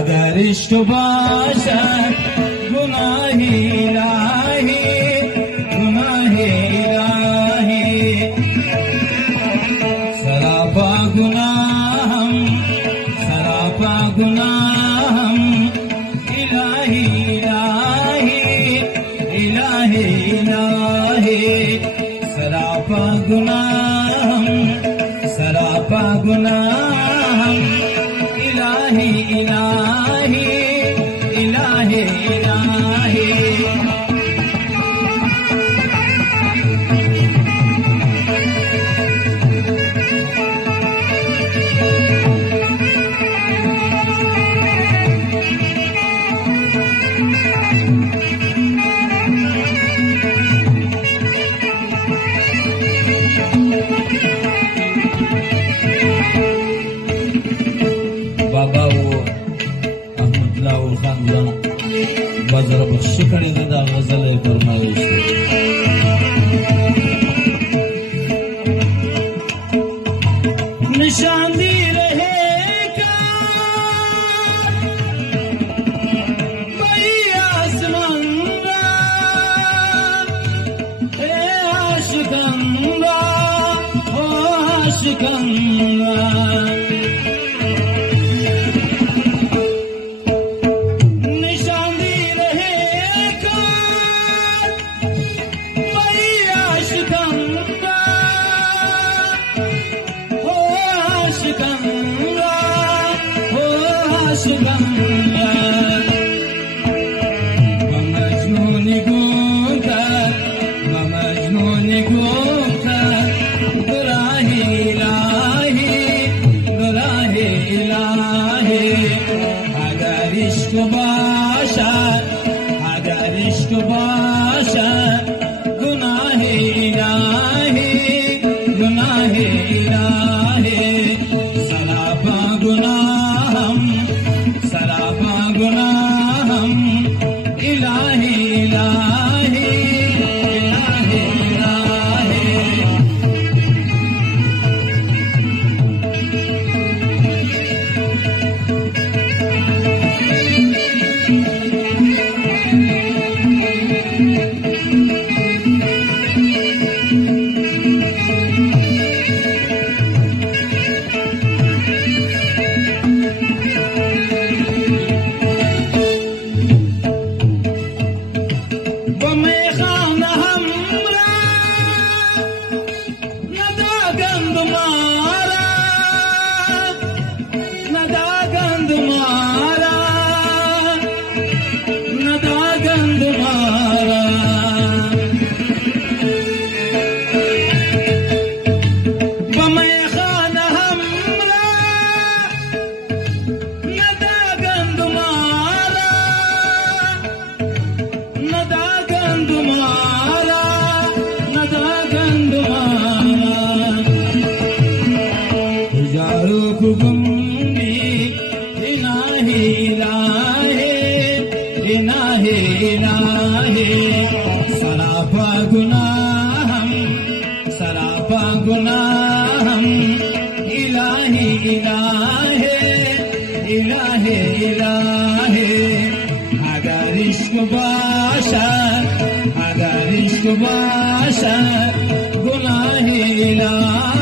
अगर इश्क बाशर गुनाह इलाही, गुनाह इलाही, सरापा गुनाहम, सरापा गुनाहम, इलाही इलाही, इलाही इलाही, सरापा गुनाहम, सरापा गुनाहम, इलाही इलाही, इलाही इलाही। बाबा वो अहमदुल्लाह खान जाना बाजार शिकड़ी दा गजल फरमाइश निशानी रहेगा भाई आसमांगा, हे आशिकंगा, ओ आशिकंगा, मजनून गोता, मजनून गोता, गुलाही इलाही, गुलाही इलाही, अगर इश्क बाशर, अगर इश्क बाशर गुनाह इलाही, गुनाह इलाही, सरापा गुनाहम, सरापा गुनाहम, इलाही इलाही, इलाही इलाही। सरापा गुनाहम, सरापा गुनाहम, इलाही इलाही, इलाही इलाही, अगर इश्क बाशर, अगर इश्क बाशर गुनाह इलाही।